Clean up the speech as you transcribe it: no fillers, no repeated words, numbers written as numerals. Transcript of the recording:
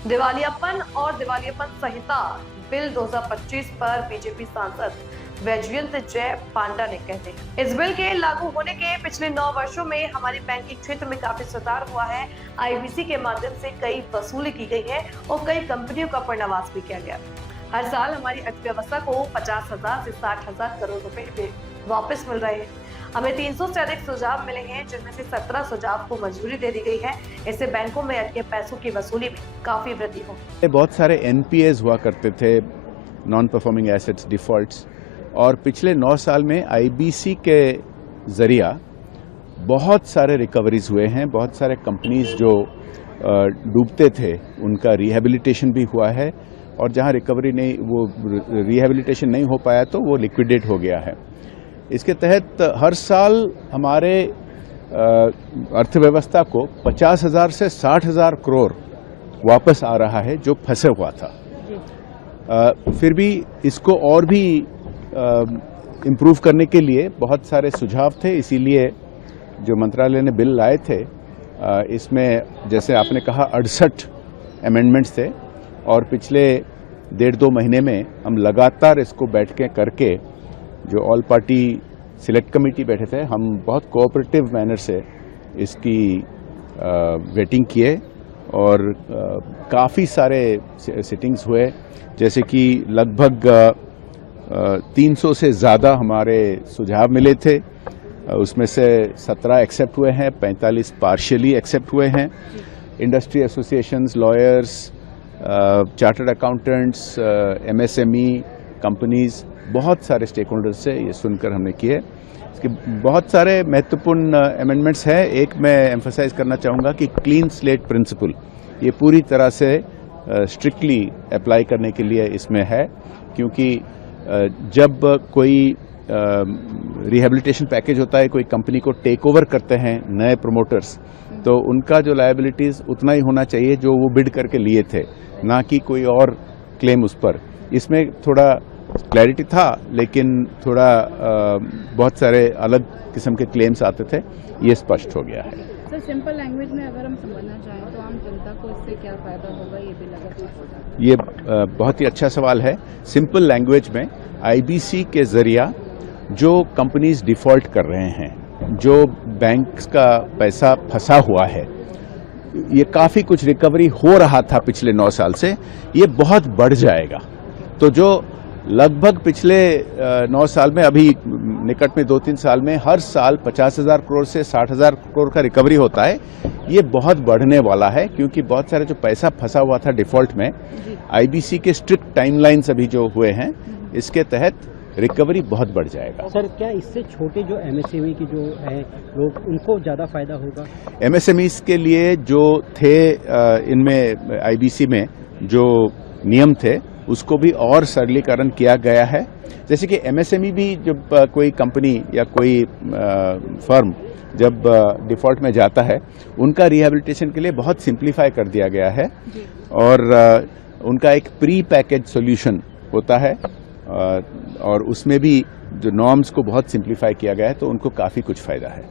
दिवालियापन और दिवालियापन संहिता बिल 2025 पर बीजेपी सांसद वैजयंत जय पांडा ने कहते हैं, इस बिल के लागू होने के पिछले 9 वर्षों में हमारे बैंकिंग क्षेत्र में काफी सुधार हुआ है। आईबीसी के माध्यम से कई वसूली की गई है और कई कंपनियों का पुनर्वास भी किया गया। हर साल हमारी अर्थव्यवस्था को 50,000 से 60,000 करोड़ रुपए वापस मिल रहे हैं। हमें 300 से अधिक सुझाव मिले हैं, जिनमें से 17 सुझाव को मंजूरी दे दी गई है। इससे बैंकों में अटके पैसों की वसूली में काफी वृद्धि होगी। बहुत सारे एनपीएस हुआ करते थे, नॉन परफॉर्मिंग एसेट्स डिफॉल्ट्स, और पिछले 9 साल में आईबीसी के जरिया बहुत सारे रिकवरीज हुए हैं। बहुत सारे कंपनीज जो डूबते थे उनका रिहेबिलिटेशन भी हुआ है, और जहां रिकवरी नहीं, वो रिहेबिलिटेशन नहीं हो पाया तो वो लिक्विडेट हो गया है। इसके तहत हर साल हमारे अर्थव्यवस्था को 50,000 से 60,000 करोड़ वापस आ रहा है जो फंसे हुआ था। फिर भी इसको और भी इम्प्रूव करने के लिए बहुत सारे सुझाव थे, इसीलिए जो मंत्रालय ने बिल लाए थे इसमें, जैसे आपने कहा, 68 अमेंडमेंट्स थे, और पिछले 1.5-2 महीने में हम लगातार इसको बैठ के करके, जो ऑल पार्टी सिलेक्ट कमेटी बैठे थे, हम बहुत कोऑपरेटिव मैनर से इसकी वेटिंग किए, और काफ़ी सारे सिटिंग्स हुए, जैसे कि लगभग 300 से ज़्यादा हमारे सुझाव मिले थे। उसमें से 17 एक्सेप्ट हुए हैं, 45 पार्शियली एक्सेप्ट हुए हैं। Industry associations, lawyers, chartered accountants, MSME companies, बहुत सारे स्टेक होल्डर्स से ये सुनकर हमने किए। इसके बहुत सारे महत्वपूर्ण अमेंडमेंट्स हैं। एक मैं एम्फसाइज करना चाहूँगा कि क्लीन स्लेट प्रिंसिपल ये पूरी तरह से स्ट्रिक्टली अप्लाई करने के लिए इसमें है, क्योंकि जब कोई रिहेबिलिटेशन पैकेज होता है, कोई कंपनी को टेक ओवर करते हैं नए प्रमोटर्स, तो उनका जो लायबिलिटीज़ उतना ही होना चाहिए जो वो बिड करके लिए थे, ना कि कोई और क्लेम उस पर। इसमें थोड़ा क्लैरिटी था, लेकिन थोड़ा बहुत सारे अलग किस्म के क्लेम्स आते थे, ये स्पष्ट हो गया है। सर, सिंपल लैंग्वेज में अगर हम समझना चाहें तो आम जनता को इससे क्या फायदा होगा, ये बिल अगर पास होता है? ये बहुत ही अच्छा सवाल है। सिंपल लैंग्वेज में आईबीसी के जरिया जो कंपनीज डिफॉल्ट कर रहे हैं, जो बैंक्स का पैसा फंसा हुआ है, ये काफ़ी कुछ रिकवरी हो रहा था पिछले 9 साल से, ये बहुत बढ़ जाएगा। तो जो लगभग पिछले 9 साल में, अभी निकट में 2-3 साल में हर साल 50,000 करोड़ से 60,000 करोड़ का रिकवरी होता है, ये बहुत बढ़ने वाला है, क्योंकि बहुत सारे जो पैसा फंसा हुआ था डिफॉल्ट में, आईबीसी के स्ट्रिक्ट टाइमलाइंस अभी जो हुए हैं, इसके तहत रिकवरी बहुत बढ़ जाएगा। सर, क्या इससे छोटे जो एमएसएमई की जो है लोग, उनको ज़्यादा फायदा होगा? एमएसएमईज के लिए जो थे इनमें आईबीसी में जो नियम थे, उसको भी और सरलीकरण किया गया है। जैसे कि एमएसएमई भी जब कोई कंपनी या कोई फर्म जब डिफॉल्ट में जाता है, उनका रिहेबिलिटेशन के लिए बहुत सिंप्लीफाई कर दिया गया है, और उनका एक प्री पैकेज सॉल्यूशन होता है, और उसमें भी जो नॉर्म्स को बहुत सिंप्लीफाई किया गया है, तो उनको काफ़ी कुछ फायदा है।